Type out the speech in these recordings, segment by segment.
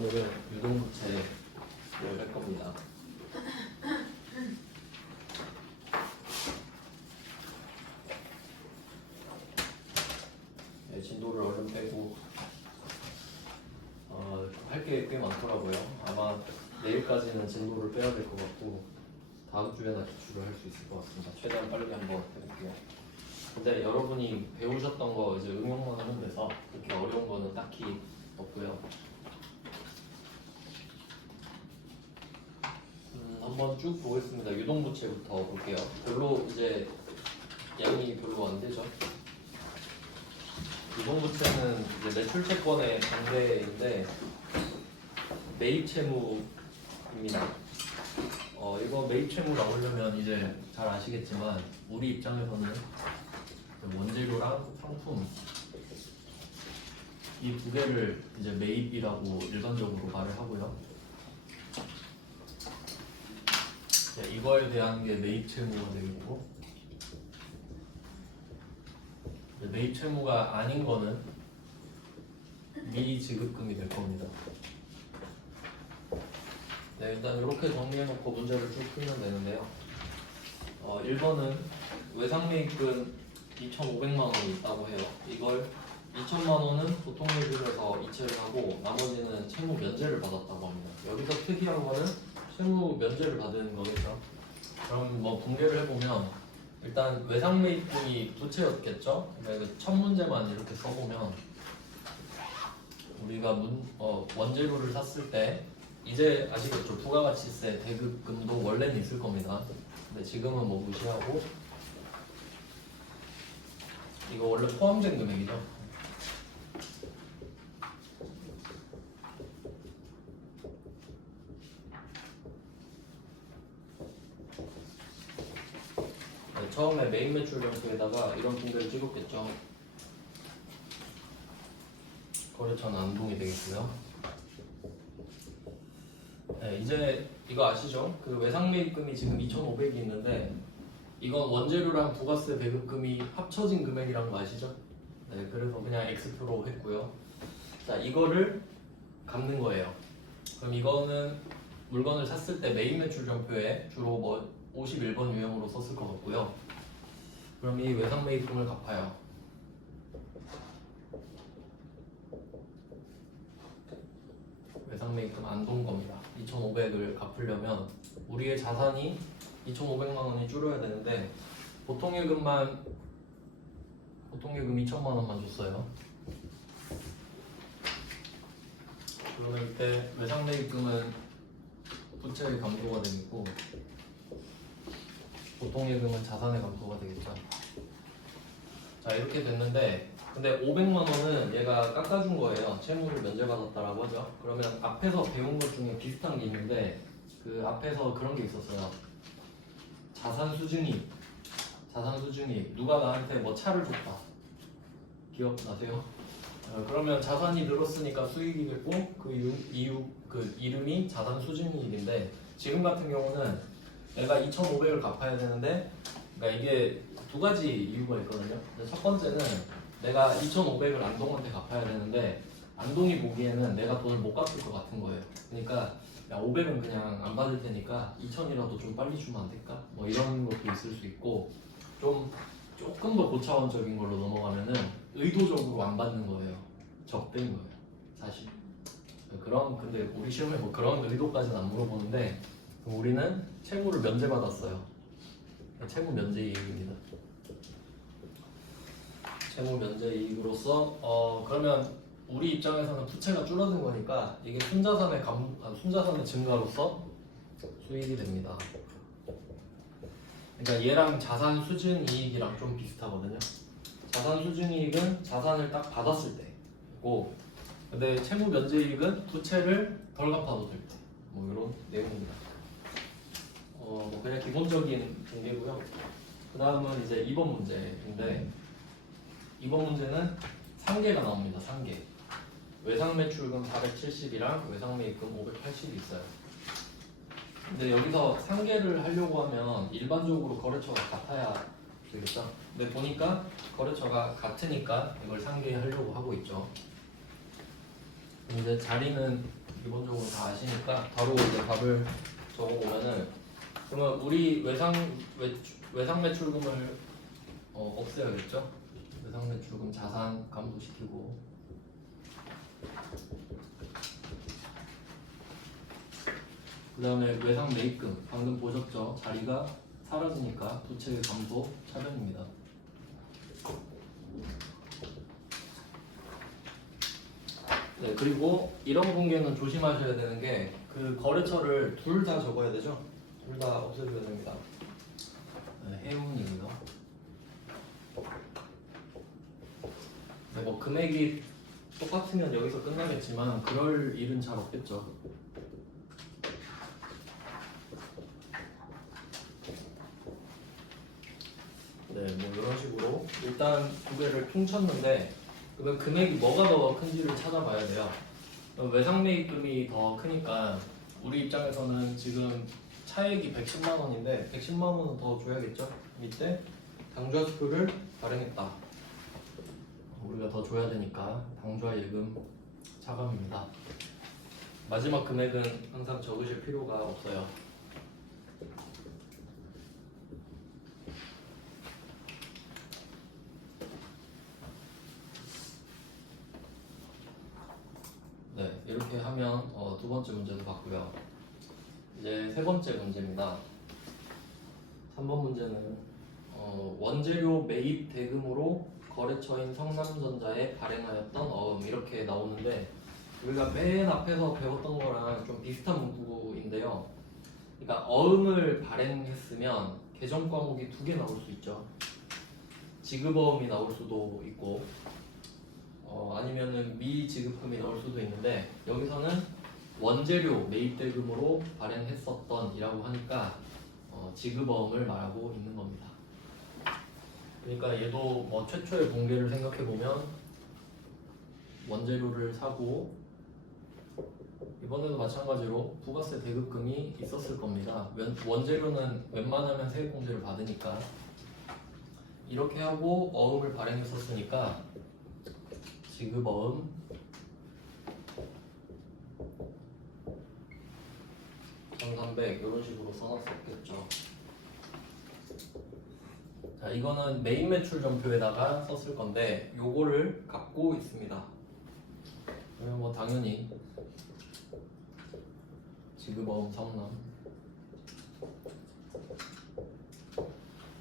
오늘은 유동부채를 할 겁니다. 네, 진도를 얼른 빼고 할 게 꽤 많더라고요. 아마 내일까지는 진도를 빼야 될 것 같고 다음 주에나 기출을 할 수 있을 것 같습니다. 최대한 빨리 한번 해볼게요. 근데 여러분이 배우셨던 거 이제 응용만 하면 돼서 그렇게 어려운 거는 딱히 없고요. 한번 쭉 보겠습니다. 유동부채부터 볼게요. 별로 이제 양이 별로 안 되죠. 유동부채는 이제 매출채권의 반대인데 매입채무입니다. 이거 매입채무 나오려면 이제 잘 아시겠지만 우리 입장에서는 원재료랑 상품 이 두 개를 이제 매입이라고 일반적으로 말을 하고요. 이거에 대한 게 매입 채무가 되겠고, 매입 채무가 아닌 거는 미리 지급금이 될 겁니다. 네, 일단 이렇게 정리해놓고 문제를 쭉 풀면 되는데요. 1번은 외상매입금 2,500만 원이 있다고 해요. 이걸 2천만 원은 보통예금에서 이체를 하고 나머지는 채무 면제를 받았다고 합니다. 여기서 특이한 거는 채무 면제를 받은 거겠죠. 그럼 뭐 분개를 해보면 일단 외상매입금이 부채였겠죠. 그러니까 첫 문제만 이렇게 써보면 우리가 원재료를 샀을 때 이제 아시겠죠? 부가가치세 대급금도 원래는 있을 겁니다. 근데 지금은 뭐 무시하고 이거 원래 포함된 금액이죠. 처음에 메인 매출 점수에다가 이런 분배를 찍었겠죠. 거래처는 안동이 되겠고요. 네, 이제 이거 아시죠? 그 외상매입금이 지금 2,500이 있는데 이건 원재료랑 부가세 배급금이 합쳐진 금액이란 거 아시죠? 네, 그래서 그냥 X표로 했고요. 자, 이거를 갚는 거예요. 그럼 이거는 물건을 샀을 때 메인 매출 점표에 주로 뭐 51번 유형으로 썼을 것 같고요. 그럼 이 외상매입금을 갚아요. 외상매입금 안동 겁니다. 2,500을 갚으려면 우리의 자산이 2,500만 원이 줄어야 되는데 보통예금 2천만 원만 줬어요. 그러면 이때 외상매입금은 부채의 감소가 되겠고 보통예금은 자산의 감소가 되겠죠. 자, 이렇게 됐는데 근데 500만 원은 얘가 깎아준 거예요. 채무를 면제받았다라고 하죠. 그러면 앞에서 배운 것 중에 비슷한 게 있는데 그 앞에서 그런 게 있었어요. 자산 수증입 누가 나한테 뭐 차를 줬다. 기억나세요? 그러면 자산이 늘었으니까 수익이겠고 그 이름이 자산 수증이익인데 지금 같은 경우는 내가 2,500을 갚아야 되는데 그러니까 이게 두 가지 이유가 있거든요. 첫 번째는 내가 2,500을 안동한테 갚아야 되는데 안동이 보기에는 내가 돈을 못 갚을 것 같은 거예요. 그러니까 야 500은 그냥 안 받을 테니까 2,000이라도 좀 빨리 주면 안 될까? 뭐 이런 것도 있을 수 있고 조금 더 고차원적인 걸로 넘어가면은 의도적으로 안 받는 거예요. 적대인 거예요. 사실. 근데 우리 시험에 뭐 그런 의도까지는 안 물어보는데 우리는 채무를 면제받았어요. 채무 면제 이익입니다. 채무 면제 이익으로서 그러면 우리 입장에서는 부채가 줄어든 거니까 이게 순자산의 증가로서 수익이 됩니다. 그러니까 얘랑 자산 수증 이익이랑 좀 비슷하거든요. 자산 수증 이익은 자산을 딱 받았을 때고 근데 채무 면제 이익은 부채를 덜 갚아도 될 때. 뭐 이런 내용입니다. 뭐 그냥 기본적인 공개고요. 그 다음은 이제 2번 문제인데 2번 문제는 3개가 나옵니다. 3개. 외상매출금 470이랑 외상매입금 580이 있어요. 근데 여기서 상계를 하려고 하면 일반적으로 거래처가 같아야 되겠죠. 근데 보니까 거래처가 같으니까 이걸 상계하려고 하고 있죠. 이제 자리는 기본적으로 다 아시니까 바로 이제 답을 적어보면은, 그러면 우리 외상 매출금을 없애야겠죠? 외상 매출금 자산 감소시키고, 그 다음에 외상 매입금 방금 보셨죠? 자리가 사라지니까 부채의 감소 차변입니다. 네, 그리고 이런 공개는 조심하셔야 되는 게 그 거래처를 둘 다 적어야 되죠? 둘 다 없애줘야 됩니다. 네, 해운이고요. 네, 뭐 금액이 똑같으면 여기서 끝나겠지만 그럴 일은 잘 없겠죠. 네, 뭐 이런 식으로 일단 두 개를 퉁쳤는데, 그러면 금액이 뭐가 더 큰지를 찾아봐야 돼요. 외상매입금이 더 크니까 우리 입장에서는 지금 차액이 110만 원인데 110만 원은 더 줘야겠죠? 이때 당좌수표를 발행했다. 우리가 더 줘야 되니까 당좌 예금 차감입니다. 마지막 금액은 항상 적으실 필요가 없어요. 네, 이렇게 하면 두 번째 문제도 봤고요. 이제 세 번째 문제입니다. 3번 문제는 원재료 매입 대금으로 거래처인 성남전자에 발행하였던 어음, 이렇게 나오는데, 우리가 맨 앞에서 배웠던 거랑 좀 비슷한 문구인데요. 그러니까 어음을 발행했으면 계정 과목이 두 개 나올 수 있죠. 지급어음이 나올 수도 있고, 아니면은 미지급금이 나올 수도 있는데, 여기서는 원재료 매입대금으로 발행했었던 이라고 하니까 지급어음을 말하고 있는 겁니다. 그러니까 얘도 뭐 최초의 공개를 생각해 보면 원재료를 사고, 이번에도 마찬가지로 부가세 대급금이 있었을 겁니다. 원재료는 웬만하면 세액공제를 받으니까. 이렇게 하고 어음을 발행했었으니까 지급어음 (1300) 이런 식으로 써놨었겠죠. 자, 이거는 메인 매출 전표에다가 썼을 건데 요거를 갖고 있습니다. 그러면 뭐 당연히 지급어음 성남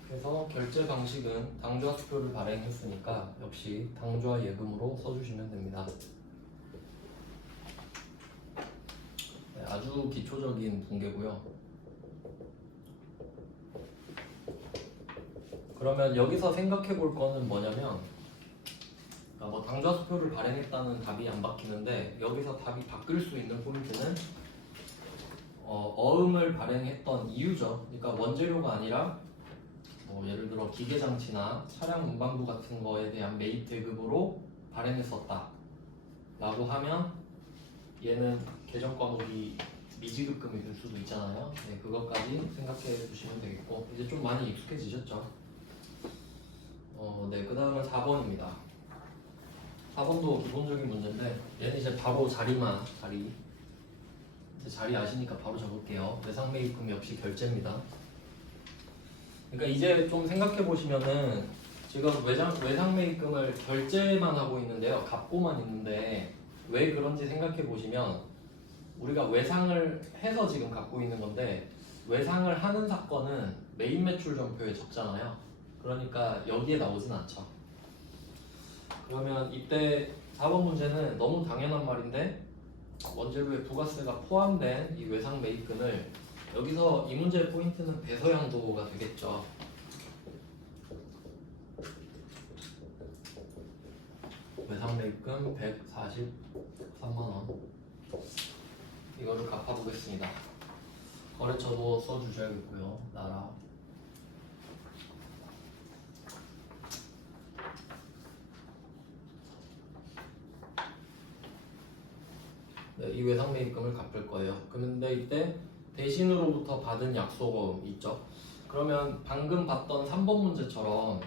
그래서 결제 방식은 당좌수표를 발행했으니까 역시 당좌 예금으로 써주시면 됩니다. 네, 아주 기초적인 분계고요. 그러면 여기서 생각해 볼 거는 뭐냐면, 뭐 당좌수표를 발행했다는 답이 안 바뀌는데, 여기서 답이 바뀔 수 있는 포인트는 어음을 발행했던 이유죠. 그러니까 원재료가 아니라 예를 들어 기계장치나 차량 운반부 같은 거에 대한 매입 대급으로 발행했었다 라고 하면 얘는 계정 과목이 미지급금이 될 수도 있잖아요. 네, 그것까지 생각해 주시면 되겠고, 이제 좀 많이 익숙해지셨죠? 네, 그 다음은 4번입니다. 4번도 기본적인 문제인데, 얘는 이제 바로 자리 이제 자리 아시니까 바로 적을게요. 외상매입금 역시 결제입니다. 그러니까 이제 좀 생각해 보시면은 지금 외상매입금을 결제만 하고 있는데요, 갚고만 있는데 왜 그런지 생각해 보시면, 우리가 외상을 해서 지금 갖고 있는 건데 외상을 하는 사건은 메인 매출 전표에 적잖아요. 그러니까 여기에 나오진 않죠. 그러면 이때 4번 문제는 너무 당연한 말인데, 원재료에 부가세가 포함된 이 외상 매입금을, 여기서 이 문제의 포인트는 배서양도가 되겠죠. 외상 매입금 143만원, 이거를 갚아보겠습니다. 거래처도 써주셔야겠고요. 나라 네, 이 외상 매입금을 갚을 거예요. 그런데 이때 대신으로부터 받은 약속어음 있죠. 그러면 방금 봤던 3번 문제처럼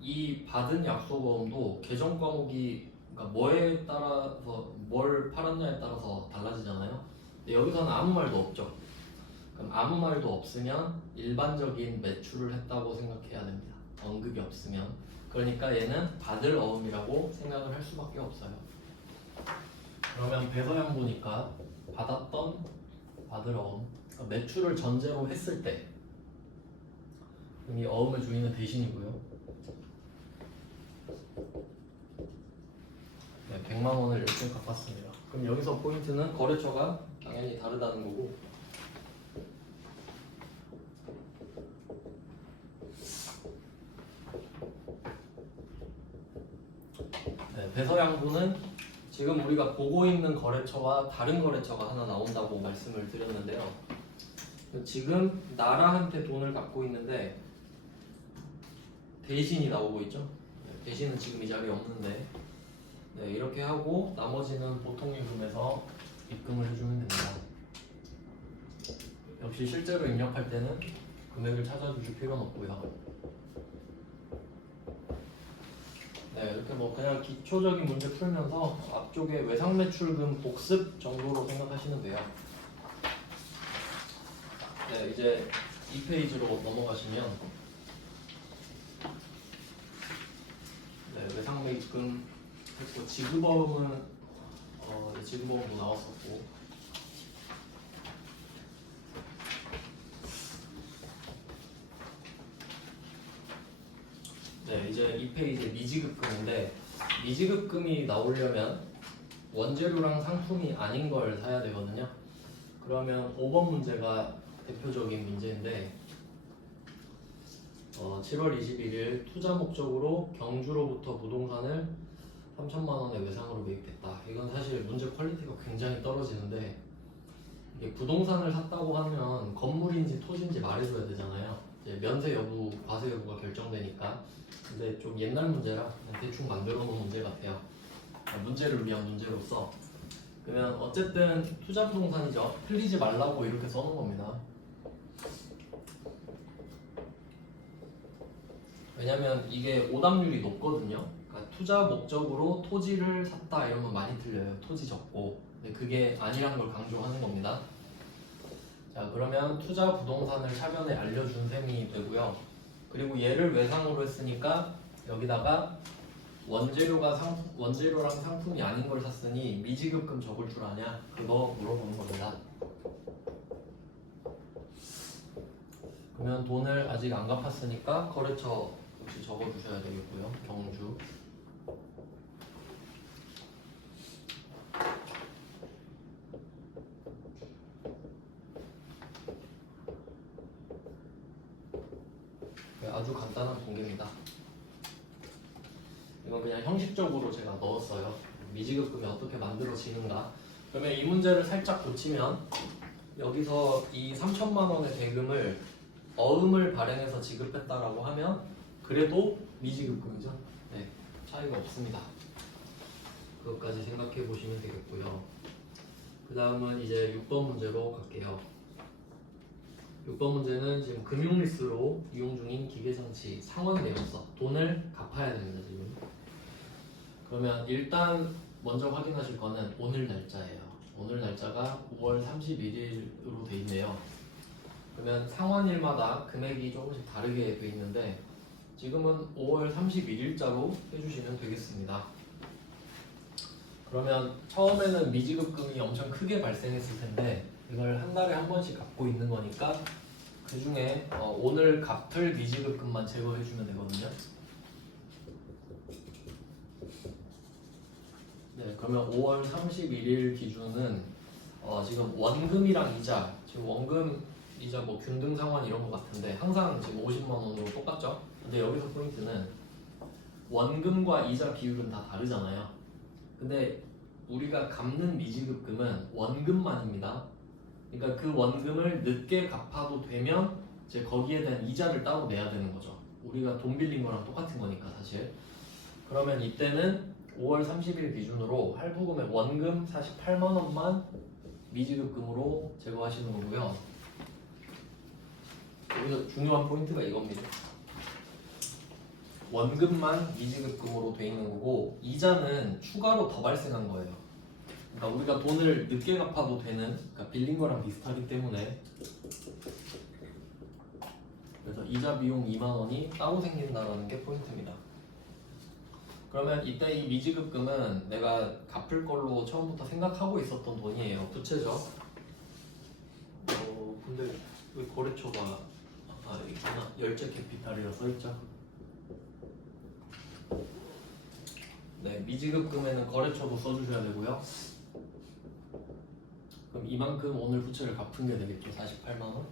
이 받은 약속어음도 계정 과목이 그러니까 뭐에 따라서 뭘 팔았냐에 따라서 달라지잖아요. 근데 여기서는 아무 말도 없죠. 그럼 아무 말도 없으면 일반적인 매출을 했다고 생각해야 됩니다. 언급이 없으면. 그러니까 얘는 받을 어음이라고 생각을 할 수밖에 없어요. 그러면 배서양 보니까 받았던 받을 어음, 그러니까 매출을 전제로 했을 때 이 어음의 주인은 대신이고요. 네, 100만 원을 이렇게 갚았습니다. 그럼 여기서 포인트는 거래처가 당연히 다르다는 거고, 네, 배서양분은 지금 우리가 보고 있는 거래처와 다른 거래처가 하나 나온다고 말씀을 드렸는데요. 지금 나라한테 돈을 갚고 있는데 대신이 나오고 있죠. 네, 대신은 지금 이 자리에 없는데, 네, 이렇게 하고 나머지는 보통임금에서 입금을 해주면 됩니다. 역시 실제로 입력할 때는 금액을 찾아주실 필요는 없고요. 네, 이렇게 뭐 그냥 기초적인 문제 풀면서 앞쪽에 외상매출금 복습 정도로 생각하시면 돼요. 네, 이제 2페이지로 넘어가시면, 네, 외상매입금 했고 지급어음은 지급어음도 나왔었고, 네, 이제 2페이지 미지급금인데, 미지급금이 나오려면 원재료랑 상품이 아닌 걸 사야 되거든요. 그러면 5번 문제가 대표적인 문제인데, 7월 21일 투자 목적으로 경주로부터 부동산을 3천만 원의 외상으로 매입했다. 이건 사실 문제 퀄리티가 굉장히 떨어지는데, 이게 부동산을 샀다고 하면 건물인지 토지인지 말해줘야 되잖아요. 이제 면세 여부, 과세 여부가 결정되니까. 근데 좀 옛날 문제라 그냥 대충 만들어 놓은 문제 같아요. 문제를 위한 문제로서. 그러면 어쨌든 투자 부동산이죠. 틀리지 말라고 이렇게 써놓은 겁니다. 왜냐면 이게 오답률이 높거든요. 그러니까 투자 목적으로 토지를 샀다 이러면 많이 틀려요. 토지 적고. 근데 그게 아니란 걸 강조하는 겁니다. 자, 그러면 투자 부동산을 사전에 알려준 셈이 되고요. 그리고 얘를 외상으로 했으니까 여기다가 원재료랑 상품이 아닌 걸 샀으니 미지급금 적을 줄 아냐? 그거 물어보는 겁니다. 그러면 돈을 아직 안 갚았으니까 거래처 역시 적어주셔야 되겠고요. 경주. 네, 아주 간단한 공개입니다. 이건 그냥 형식적으로 제가 넣었어요. 미지급금이 어떻게 만들어지는가. 그러면 이 문제를 살짝 고치면 여기서 이 3천만 원의 대금을 어음을 발행해서 지급했다라고 하면 그래도 미지급금이죠. 네, 차이가 없습니다. 그것까지 생각해 보시면 되겠고요. 그 다음은 이제 6번 문제로 갈게요. 6번 문제는 지금 금융리스로 이용 중인 기계장치 상환 내역서 돈을 갚아야 됩니다. 지금. 그러면 일단 먼저 확인하실 거는 오늘 날짜예요. 오늘 날짜가 5월 31일으로 돼 있네요. 그러면 상환일마다 금액이 조금씩 다르게 돼 있는데 지금은 5월 31일자로 해주시면 되겠습니다. 그러면 처음에는 미지급금이 엄청 크게 발생했을 텐데 이걸 한 달에 한 번씩 갚고 있는 거니까 그 중에 오늘 갚을 미지급금만 제거해주면 되거든요. 네, 그러면 5월 31일 기준은 지금 원금이랑 이자, 지금 원금 이자 뭐 균등 상환 이런 거 같은데 항상 지금 50만 원으로 똑같죠? 근데 여기서 포인트는 원금과 이자 비율은 다 다르잖아요. 근데 우리가 갚는 미지급금은 원금만입니다. 그러니까 그 원금을 늦게 갚아도 되면 이제 거기에 대한 이자를 따로 내야 되는 거죠. 우리가 돈 빌린 거랑 똑같은 거니까 사실. 그러면 이때는 5월 30일 기준으로 할부금의 원금 48만 원만 미지급금으로 제거하시는 거고요. 여기서 중요한 포인트가 이겁니다. 원금만 미지급금으로 돼 있는 거고 이자는 추가로 더 발생한 거예요. 그러니까 우리가 돈을 늦게 갚아도 되는, 그러니까 빌린 거랑 비슷하기 때문에, 그래서 이자 비용 2만 원이 따로 생긴다는 게 포인트입니다. 그러면 이때 이 미지급금은 내가 갚을 걸로 처음부터 생각하고 있었던 돈이에요. 부채죠. 근데 왜 거래처가 있구나. 열제 캐피탈이라 써있죠. 네, 미지급금에는 거래처도 써주셔야 되고요. 그럼 이만큼 오늘 부채를 갚은 게 되겠죠. 48만 원.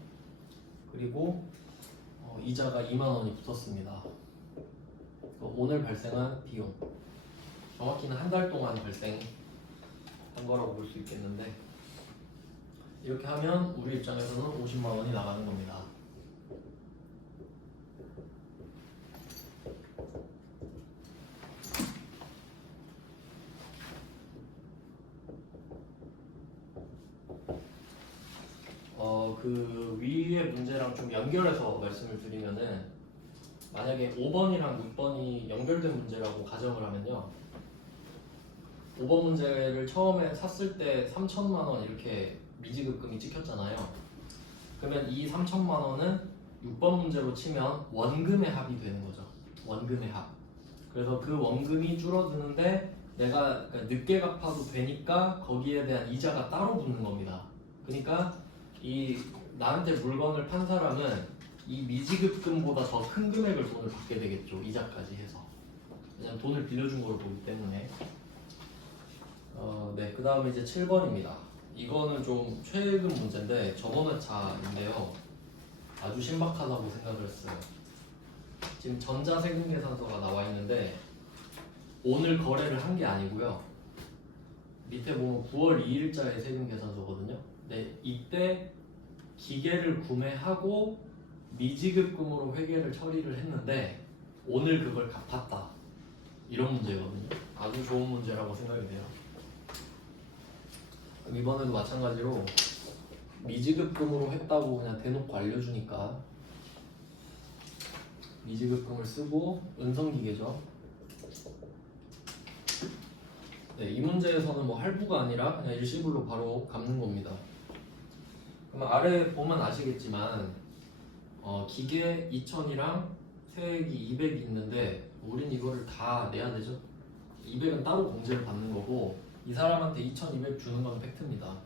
그리고 이자가 2만 원이 붙었습니다. 오늘 발생한 비용, 정확히는 한 달 동안 발생한 거라고 볼 수 있겠는데, 이렇게 하면 우리 입장에서는 50만 원이 나가는 겁니다. 그 위의 문제랑 좀 연결해서 말씀을 드리면은, 만약에 5번이랑 6번이 연결된 문제라고 가정을 하면요, 5번 문제를 처음에 샀을 때 3천만 원 이렇게 미지급금이 찍혔잖아요. 그러면 이 3천만 원은 6번 문제로 치면 원금의 합이 되는 거죠. 원금의 합. 그래서 그 원금이 줄어드는데 내가 늦게 갚아도 되니까 거기에 대한 이자가 따로 붙는 겁니다. 그러니까 이 나한테 물건을 판 사람은 이 미지급금보다 더 큰 금액을 돈을 받게 되겠죠. 이자까지 해서. 왜냐면 돈을 빌려준 걸 보기 때문에. 네, 그 다음에 이제 7번입니다. 이거는 좀 최근 문제인데 전원회차인데요. 아주 신박하다고 생각을 했어요. 지금 전자세금계산서가 나와 있는데 오늘 거래를 한 게 아니고요. 밑에 보면 9월 2일자의 세금계산서거든요. 네, 이때 기계를 구매하고 미지급금으로 회계를 처리를 했는데 오늘 그걸 갚았다. 이런 문제거든요. 아주 좋은 문제라고 생각이 돼요. 이번에도 마찬가지로 미지급금으로 했다고 그냥 대놓고 알려주니까 미지급금을 쓰고 은성기계죠. 네, 이 문제에서는 뭐 할부가 아니라 그냥 일시불로 바로 갚는 겁니다. 그러면 아래 보면 아시겠지만 기계 2,000이랑 세액이 200이 있는데 우린 이거를 다 내야 되죠. 200은 따로 공제를 받는 거고 이 사람한테 2,200 주는 건 팩트입니다.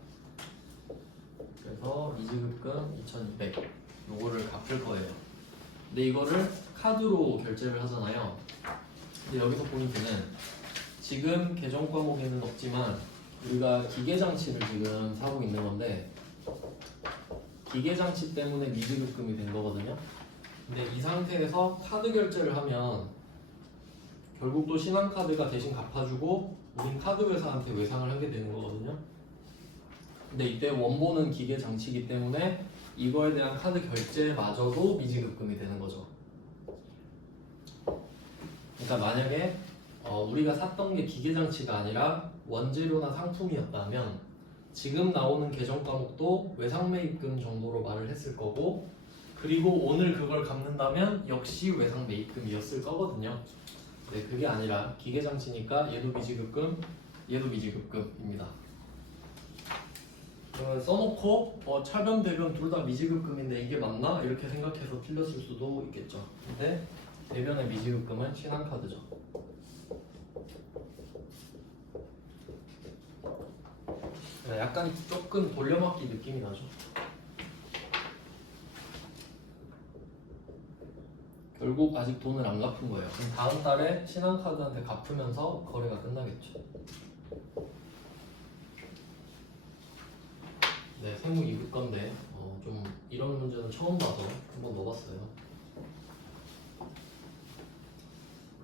그래서 미지급금 2,200 요거를 갚을 거예요. 근데 이거를 카드로 결제를 하잖아요. 근데 여기서 포인트는 지금 계정 과목에는 없지만 우리가 기계장치를 지금 사고 있는 건데 기계장치 때문에 미지급금이 된 거거든요. 근데 이 상태에서 카드 결제를 하면 결국 또 신한카드가 대신 갚아주고 우린 카드 회사한테 외상을 하게 되는 거거든요. 근데 이때 원본은 기계장치이기 때문에 이거에 대한 카드 결제마저도 미지급금이 되는 거죠. 그러니까 만약에 우리가 샀던 게 기계장치가 아니라 원재료나 상품이었다면 지금 나오는 계정 과목도 외상매입금 정도로 말을 했을 거고 그리고 오늘 그걸 갚는다면 역시 외상매입금이었을 거거든요. 네, 그게 아니라 기계장치니까 얘도 미지급금, 얘도 미지급금입니다. 써놓고 차변 대변 둘 다 미지급금인데 이게 맞나? 이렇게 생각해서 틀렸을 수도 있겠죠. 근데 대변의 미지급금은 신한카드죠. 약간 조금 돌려막기 느낌이 나죠. 결국 아직 돈을 안 갚은 거예요. 그럼 다음 달에 신한카드한테 갚으면서 거래가 끝나겠죠. 네, 세무 2급 건데 좀 이런 문제는 처음 봐서 한번 넣어봤어요.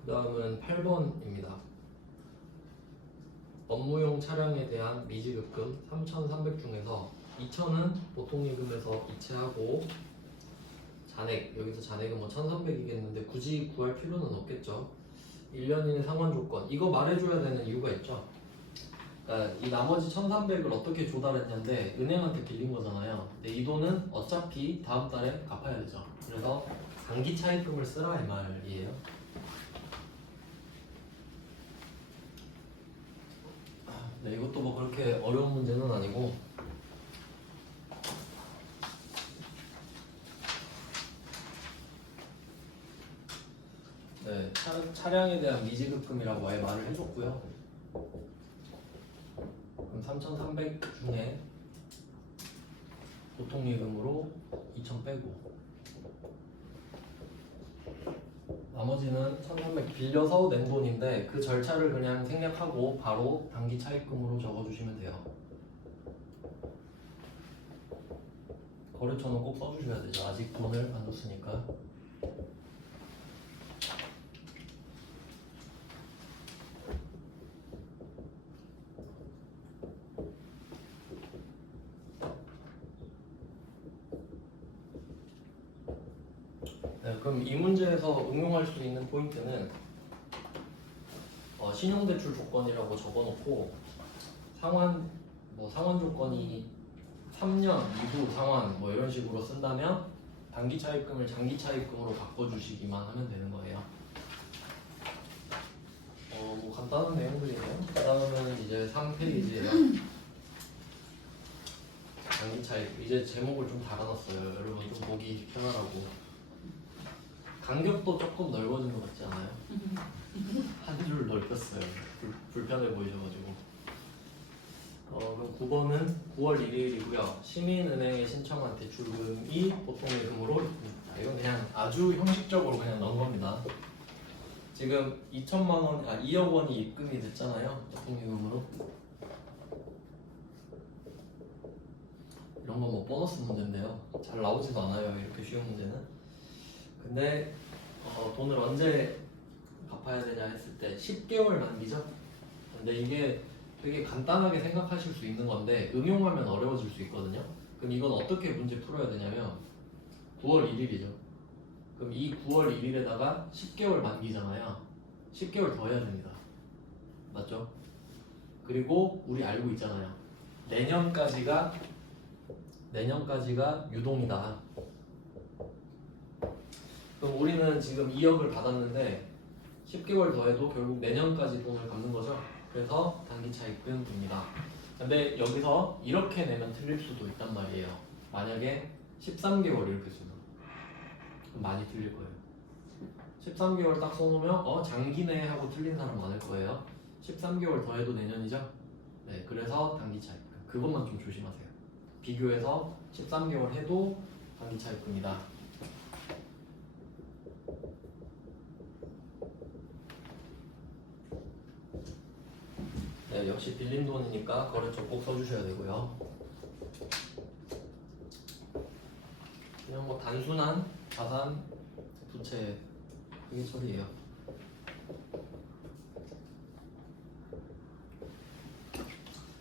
그 다음은 8번입니다. 업무용 차량에 대한 미지급금 3,300 중에서 2,000은 보통예금에서 이체하고 잔액, 여기서 잔액은 뭐 1,300이겠는데 굳이 구할 필요는 없겠죠. 1년 이내 상환 조건, 이거 말해줘야 되는 이유가 있죠. 그러니까 이 나머지 1,300을 어떻게 조달했냐인데 은행한테 빌린 거잖아요. 근데 이 돈은 어차피 다음 달에 갚아야 되죠. 그래서 단기 차입금을 쓰라 이 말이에요. 네, 이것도 뭐 그렇게 어려운 문제는 아니고 네, 차량에 대한 미지급금이라고 아예 말을 해줬고요. 그럼 3,300 중에 보통예금으로 2,000 빼고 나머지는 1,300 빌려서 낸 돈인데 그 절차를 그냥 생략하고 바로 단기 차입금으로 적어주시면 돼요. 거래처는 꼭 써주셔야 되죠. 아직 돈을 안 줬으니까. 네, 그럼 이 문제에서 응용할 수 있는 포인트는 신용대출 조건이라고 적어놓고 상환 조건이 3년 이후 상환 뭐 이런 식으로 쓴다면 단기 차입금을 장기 차입금으로 바꿔주시기만 하면 되는 거예요. 뭐 간단한 내용들이네요. 그 다음은 이제 3페이지예요. 단기 차입. 이제 제목을 좀 달아놨어요. 여러분 좀 보기 편하라고. 간격도 조금 넓어진 것 같지 않아요? 한 줄 넓혔어요. 불편해 보이셔가지고. 그럼 9번은 9월 1일이고요. 시민은행에 신청한 대출금이 보통예금으로 이건 그냥 아주 형식적으로 그냥 넣은 겁니다. 지금 2억 원이 입금이 됐잖아요. 보통예금으로. 이런 건 뭐 보너스 문제인데요. 잘 나오지도 않아요. 이렇게 쉬운 문제는. 근데 돈을 언제 갚아야 되냐 했을 때 10개월 만기죠. 근데 이게 되게 간단하게 생각하실 수 있는 건데 응용하면 어려워질 수 있거든요. 그럼 이건 어떻게 문제 풀어야 되냐면 9월 1일이죠. 그럼 이 9월 1일에다가 10개월 만기잖아요. 10개월 더 해야 됩니다. 맞죠? 그리고 우리 알고 있잖아요. 내년까지가 유동이다. 그럼 우리는 지금 2억을 받았는데 10개월 더해도 결국 내년까지 돈을 갚는 거죠. 그래서 단기 차입금입니다. 근데 여기서 이렇게 내면 틀릴 수도 있단 말이에요. 만약에 13개월 이렇게 쓰면 많이 틀릴 거예요. 13개월 딱 써놓으면 장기내 하고 틀린 사람 많을 거예요. 13개월 더해도 내년이죠. 네, 그래서 단기 차입금. 그것만 좀 조심하세요. 비교해서 13개월 해도 단기 차입금이다. 네, 역시 빌린 돈이니까 거래처 꼭 써주셔야 되고요. 그냥 뭐 단순한 자산, 부채 이게 처리예요.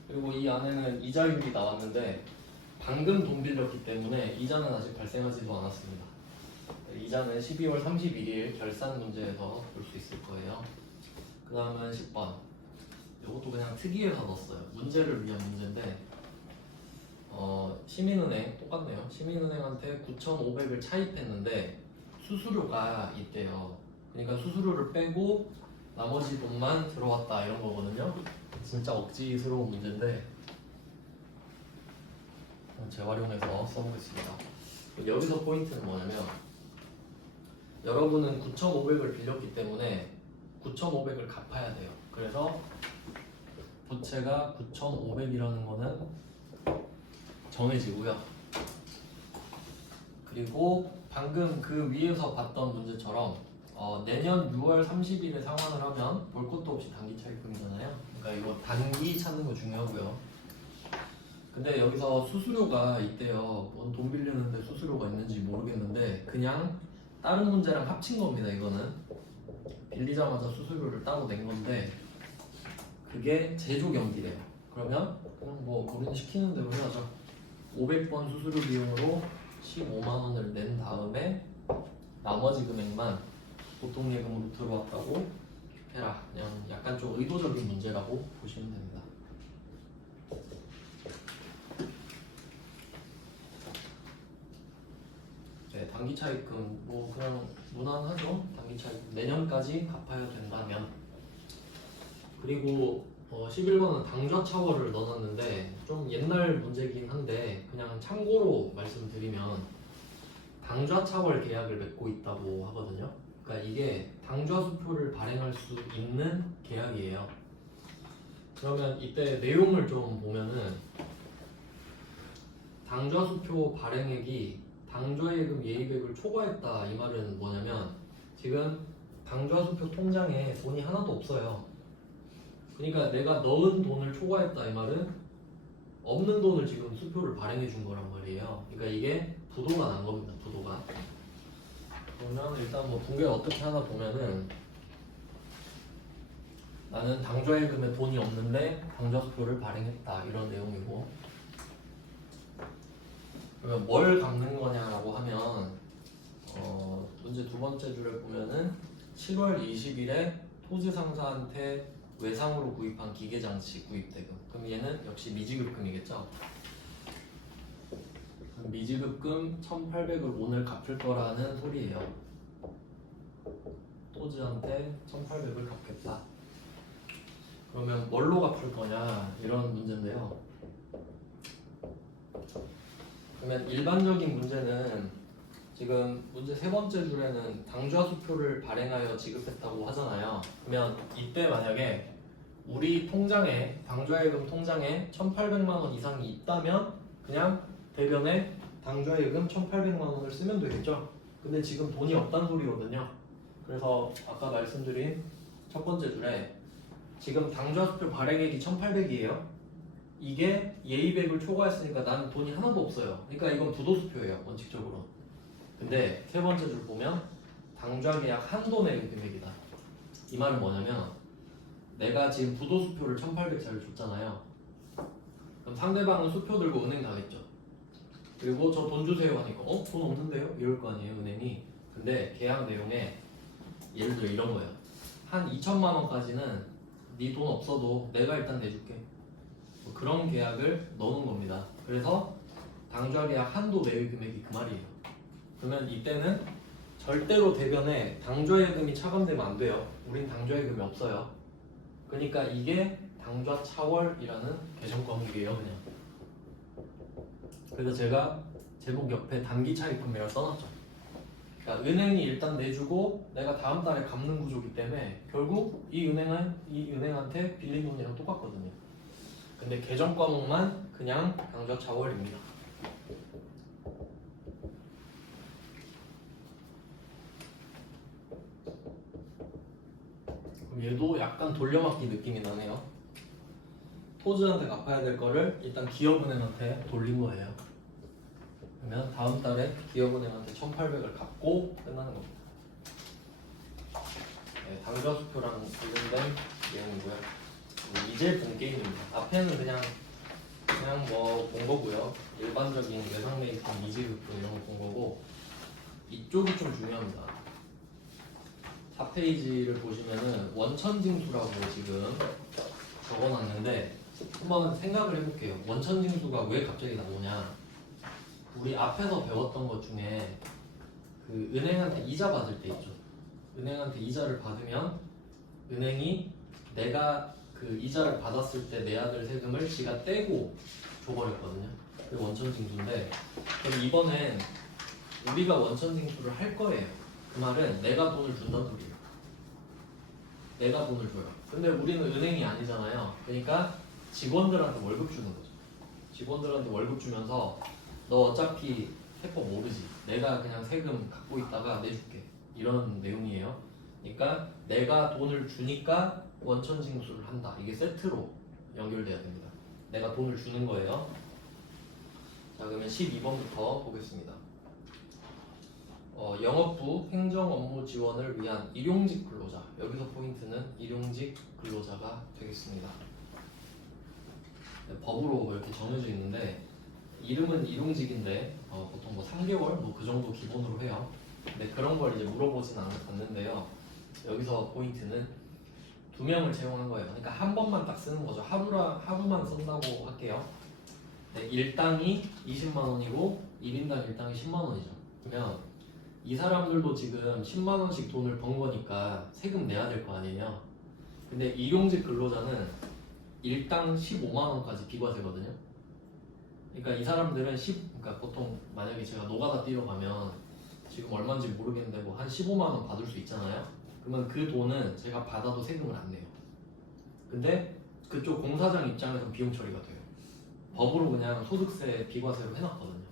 그리고 이 안에는 이자율이 나왔는데 방금 돈 빌렸기 때문에 이자는 아직 발생하지도 않았습니다. 이자는 12월 31일 결산 문제에서 볼 수 있을 거예요. 그 다음은 10번. 이것도 그냥 특이해서 넣었어요. 문제를 위한 문제인데 시민은행 똑같네요. 시민은행한테 9,500을 차입했는데 수수료가 있대요. 그러니까 수수료를 빼고 나머지 돈만 들어왔다 이런 거거든요. 진짜 억지스러운 문제인데 재활용해서 써보겠습니다. 여기서 포인트는 뭐냐면 여러분은 9,500을 빌렸기 때문에 9,500을 갚아야 돼요. 그래서 부채가 9,500이라는 거는 정해지고요. 그리고 방금 그 위에서 봤던 문제처럼 내년 6월 30일에 상환을 하면 볼 것도 없이 단기 차입금이잖아요. 그러니까 이거 단기 찾는 거 중요하고요. 근데 여기서 수수료가 있대요. 돈 빌리는데 수수료가 있는지 모르겠는데 그냥 다른 문제랑 합친 겁니다. 이거는 빌리자마자 수수료를 따로 낸 건데 그게 제조경비래요. 그러면 그냥 뭐 우리는 시키는 대로 해야죠. 500번 수수료 비용으로 15만 원을 낸 다음에 나머지 금액만 보통예금으로 들어왔다고 해라. 그냥 약간 좀 의도적인 문제라고 보시면 됩니다. 네, 단기 차입금 뭐 그냥 무난하죠. 단기 차입금 내년까지 갚아야 된다면. 그리고 11번은 당좌차월을 넣어놨는데 좀 옛날 문제긴 한데 그냥 참고로 말씀드리면 당좌차월 계약을 맺고 있다고 하거든요. 그러니까 이게 당좌수표를 발행할 수 있는 계약이에요. 그러면 이때 내용을 좀 보면은 당좌수표 발행액이 당좌예금 예입액을 초과했다 이 말은 뭐냐면 지금 당좌수표 통장에 돈이 하나도 없어요. 그러니까 내가 넣은 돈을 초과했다 이 말은 없는 돈을 지금 수표를 발행해 준 거란 말이에요. 그러니까 이게 부도가 난 겁니다. 부도가. 그러면 일단 뭐 붕괴를 어떻게 하나 보면은 나는 당좌예금에 돈이 없는데 당좌수표를 발행했다 이런 내용이고, 그러면 뭘 갚는 거냐라고 하면 문제 두 번째 줄에 보면은 7월 20일에 토지상사한테 외상으로 구입한 기계장치 구입대금. 그럼 얘는 역시 미지급금이겠죠. 그럼 미지급금 1,800을 오늘 갚을 거라는 소리예요. 토지한테 1,800을 갚겠다. 그러면 뭘로 갚을 거냐 이런 문제인데요. 그러면 일반적인 문제는 지금 문제 세 번째 줄에는 당좌수표를 발행하여 지급했다고 하잖아요. 그러면 이때 만약에 우리 통장에 당좌예금 통장에 1,800만 원 이상이 있다면 그냥 대변에 당좌예금 1,800만 원을 쓰면 되겠죠. 근데 지금 돈이 없다는 소리거든요. 그래서 아까 말씀드린 첫 번째 줄에 지금 당좌수표 발행액이 1,800이에요. 이게 예입액을 초과했으니까 나는 돈이 하나도 없어요. 그러니까 이건 부도수표예요, 원칙적으로. 근데 세 번째 줄 보면 당좌계약 한도 내역 금액이다. 이 말은 뭐냐면 내가 지금 부도수표를 1,800짜리 줬잖아요. 그럼 상대방은 수표 들고 은행 가겠죠. 그리고 저 돈 주세요 하니까 돈 없는데요? 이럴 거 아니에요, 은행이. 근데 계약 내용에 예를 들어 이런 거예요. 한 2천만 원까지는 네 돈 없어도 내가 일단 내줄게. 뭐 그런 계약을 넣는 겁니다. 그래서 당좌계약 한도 매입 금액이 그 말이에요. 그러면 이때는 절대로 대변에 당좌예금이 차감되면 안 돼요. 우린 당좌예금이 없어요. 그러니까 이게 당좌차월이라는 개정 과목이에요, 그냥. 그래서 제가 제목 옆에 단기 차익 판매를 써놨죠. 그러니까 은행이 일단 내주고 내가 다음 달에 갚는 구조기 때문에 결국 이 은행한테 빌린 돈이랑 똑같거든요. 근데 개정 과목만 그냥 당좌차월입니다. 얘도 약간 돌려막기 느낌이 나네요. 토지한테 갚아야 될 거를 일단 기업은행한테 돌린 거예요. 그러면 다음 달에 기업은행한테 1,800을 갚고 끝나는 겁니다. 네, 당좌수표랑 관련된 내용이고요. 이제 본 게임입니다. 앞에는 그냥 뭐 본 거고요. 일반적인 외상매입금, 미지급금 이런 거 본 거고, 이쪽이 좀 중요합니다. 4페이지를 보시면은 원천징수라고 지금 적어놨는데 한번 생각을 해볼게요. 원천징수가 왜 갑자기 나오냐? 우리 앞에서 배웠던 것 중에 그 은행한테 이자 받을 때 있죠. 은행한테 이자를 받으면 은행이 내가 그 이자를 받았을 때 내야 될 세금을 지가 떼고 줘버렸거든요. 그게 원천징수인데, 그럼 이번엔 우리가 원천징수를 할 거예요. 그 말은 내가 돈을 준다는 소리예요. 내가 돈을 줘요. 근데 우리는 은행이 아니잖아요. 그러니까 직원들한테 월급 주는 거죠. 직원들한테 월급 주면서 너 어차피 세법 모르지. 내가 그냥 세금 갖고 있다가 내줄게. 이런 내용이에요. 그러니까 내가 돈을 주니까 원천징수를 한다. 이게 세트로 연결돼야 됩니다. 내가 돈을 주는 거예요. 자, 그러면 12번부터 보겠습니다. 영업부 행정 업무 지원을 위한 일용직 근로자. 여기서 포인트는 일용직 근로자가 되겠습니다. 네, 법으로 이렇게 정해져 있는데 이름은 일용직인데 보통 뭐 3개월 뭐 그 정도 기본으로 해요. 근데 그런 걸 이제 물어보진 않는데요. 여기서 포인트는 2명을 채용한 거예요. 그러니까 한 번만 딱 쓰는 거죠. 하루만 쓴다고 할게요. 네, 일당이 20만 원이고 1인당 일당이 10만 원이죠. 그러면 이 사람들도 지금 10만 원씩 돈을 번 거니까 세금 내야 될 거 아니에요. 근데 일용직 근로자는 일당 15만 원까지 비과세거든요. 그러니까 이 사람들은 그러니까 보통 만약에 제가 노가다 뛰러 가면 지금 얼마인지 모르겠는데 뭐 한 15만 원 받을 수 있잖아요. 그러면 그 돈은 제가 받아도 세금을 안 내요. 근데 그쪽 공사장 입장에서는 비용 처리가 돼요. 법으로 그냥 소득세 비과세로 해놨거든요.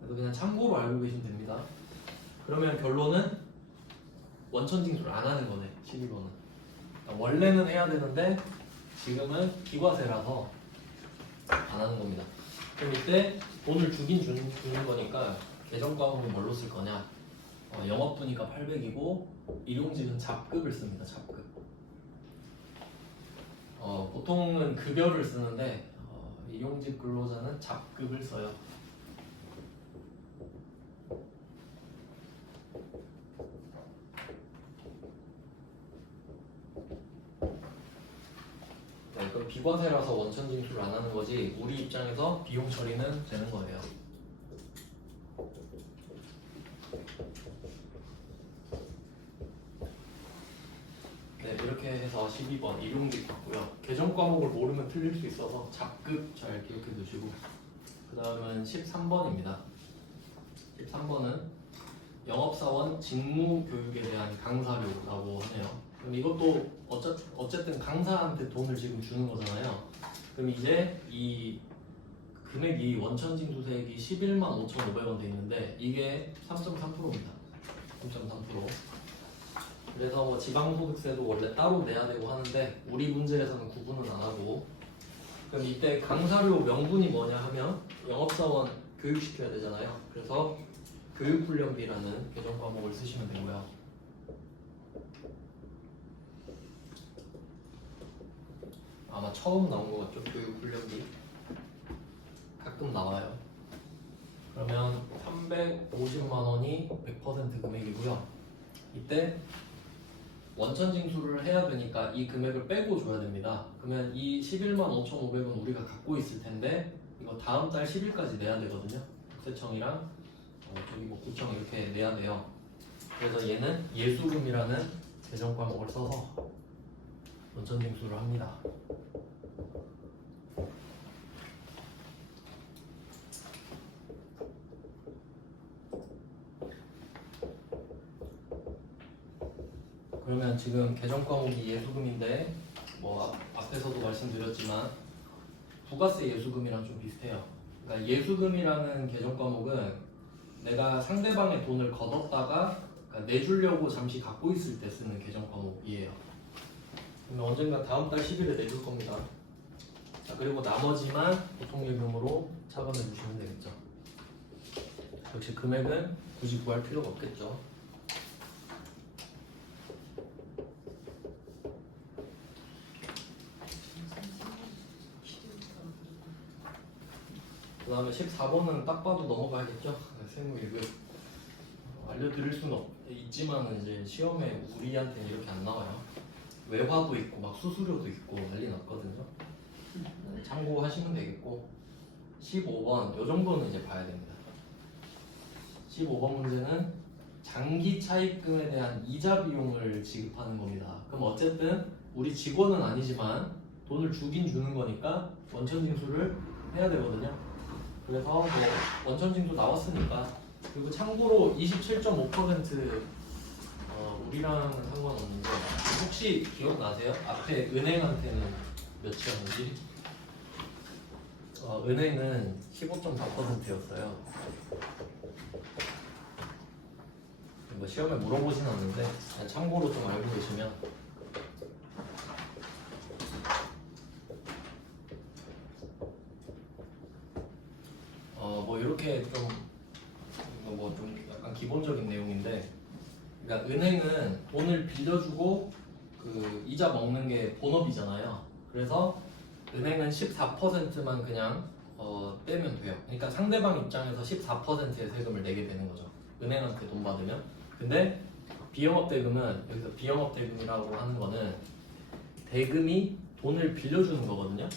그래서 그냥 참고로 알고 계시면 됩니다. 그러면 결론은 원천징수를 안 하는 거네. 12번은 그러니까 원래는 해야 되는데 지금은 비과세라서 안 하는 겁니다. 그럼 이때 돈을 주는 거니까 계정 과목은 뭘로 쓸 거냐? 영업부니까 800이고 일용직은 잡급을 씁니다. 잡급. 보통은 급여를 쓰는데 일용직 근로자는 잡급을 써요. 네, 그럼 비과세라서 원천징수를 안 하는 거지 우리 입장에서 비용 처리는 되는 거예요. 네, 이렇게 해서 12번 일용직 봤고요. 계정 과목을 모르면 틀릴 수 있어서 잡급 잘 기억해 두시고 그 다음은 13번입니다. 13번은 영업사원 직무교육에 대한 강사료라고 하네요. 그럼 이것도 어쨌든 강사한테 돈을 지금 주는 거잖아요. 그럼 이제 이 금액이 원천징수세액이 11만 5,500원 돼 있는데 이게 3.3%입니다. 3.3%. 그래서 뭐 지방소득세도 원래 따로 내야 되고 하는데 우리 문제에서는 구분은 안 하고 그럼 이때 강사료 명분이 뭐냐 하면 영업사원 교육시켜야 되잖아요. 그래서 교육훈련비라는 계정 과목을 쓰시면 되고요. 아마 처음 나온 것 같죠? 교육훈련비 가끔 나와요. 그러면 350만 원이 100% 금액이고요. 이때 원천징수를 해야 되니까 이 금액을 빼고 줘야 됩니다. 그러면 이 11만 5,500원 우리가 갖고 있을 텐데 이거 다음 달 10일까지 내야 되거든요. 국세청이랑 저기 뭐 구청 이렇게 내야 돼요. 그래서 얘는 예수금이라는 계정 과목을 써서 원천징수를 합니다. 그러면 지금 계정 과목이 예수금인데 뭐 앞에서도 말씀드렸지만 부가세 예수금이랑 좀 비슷해요. 그러니까 예수금이라는 계정 과목은 내가 상대방의 돈을 걷었다가 그러니까 내주려고 잠시 갖고 있을 때 쓰는 계정 과목이에요. 그러면 언젠가 다음 달 10일에 내줄 겁니다. 자, 그리고 나머지만 보통예금으로 차감해 주시면 되겠죠. 역시 금액은 굳이 구할 필요가 없겠죠. 그 다음에 14번은 딱 봐도 넘어가야겠죠. 세무 1급 알려드릴 수는 있지만 이제 시험에 우리한테는 이렇게 안 나와요. 외화도 있고 막 수수료도 있고 난리 났거든요. 참고하시면 되겠고 15번 요 정도는 이제 봐야 됩니다. 15번 문제는 장기 차입금에 대한 이자 비용을 지급하는 겁니다. 그럼 어쨌든 우리 직원은 아니지만 돈을 주긴 주는 거니까 원천징수를 해야 되거든요. 그래서 뭐 원천징수 나왔으니까 그리고 참고로 27.5% 우리랑은 상관없는데 혹시 기억나세요? 앞에 은행한테는 몇이었는지? 은행은 15.4%였어요. 뭐 시험에 물어보진 않는데 그냥 참고로 좀 알고 계시면 뭐 이렇게 좀 약간 기본적인 내용인데, 그러니까 은행은 돈을 빌려주고 그 이자 먹는 게 본업이잖아요. 그래서 은행은 14%만 그냥 떼면 돼요. 그러니까 상대방 입장에서 14%의 세금을 내게 되는 거죠. 은행한테 돈 받으면. 근데 비영업 대금은 여기서 비영업 대금이라고 하는 거는 대금이 돈을 빌려주는 거거든요.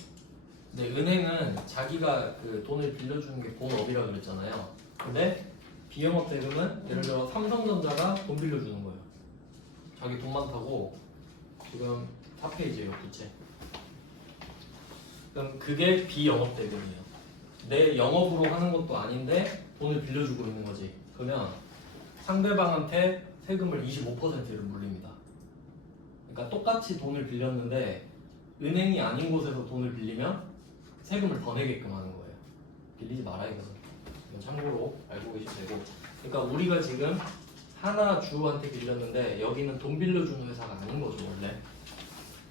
근데 은행은 자기가 그 돈을 빌려주는 게 본업이라 그랬잖아요. 근데 비영업 대금은 예를 들어 삼성전자가 돈 빌려주는 거예요. 자기 돈 많다고. 지금 4페이지예요, 부채. 그럼 그게 비영업 대금이에요. 내 영업으로 하는 것도 아닌데 돈을 빌려주고 있는 거지. 그러면 상대방한테 세금을 25%를 물립니다. 그러니까 똑같이 돈을 빌렸는데 은행이 아닌 곳에서 돈을 빌리면 세금을 더 내게끔 하는 거예요. 빌리지 말아 이거는. 이건 참고로 알고 계시면 되고. 그러니까 우리가 지금 하나 주한테 빌렸는데 여기는 돈 빌려주는 회사가 아닌 거죠 원래.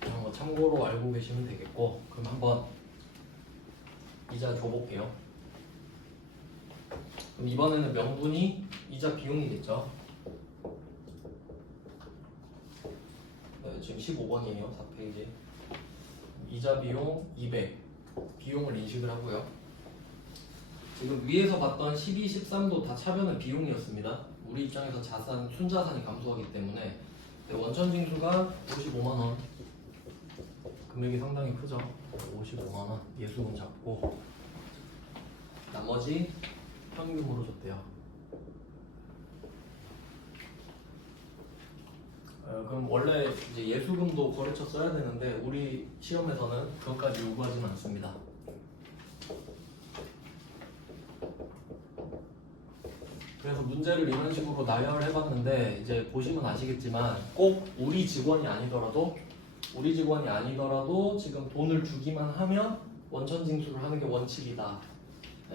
그런 거 참고로 알고 계시면 되겠고. 그럼 한번 이자 줘볼게요. 그럼 이번에는 명분이 이자 비용이겠죠. 네, 지금 15번이에요 4페이지. 이자 비용 200 비용을 인식을 하고요. 지금 위에서 봤던 12, 13도 다 차변은 비용이었습니다. 우리 입장에서 자산, 순자산이 감소하기 때문에 원천징수가 55만원 금액이 상당히 크죠. 55만원 예수금 잡고 나머지 현금으로 줬대요. 그럼 원래 이제 예수금도 거래처 써야 되는데 우리 시험에서는 그것까지 요구하지는 않습니다. 그래서 문제를 이런 식으로 나열을 해봤는데 이제 보시면 아시겠지만 꼭 우리 직원이 아니더라도 지금 돈을 주기만 하면 원천징수를 하는 게 원칙이다.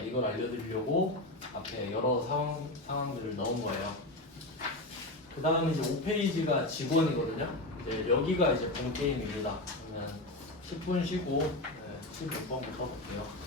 이걸 알려드리려고 앞에 여러 상황들을 넣은 거예요. 그 다음에 이제 5페이지가 직원이거든요. 이제 여기가 이제 본 게임입니다. 그러면 10분 쉬고 16번부터 볼게요.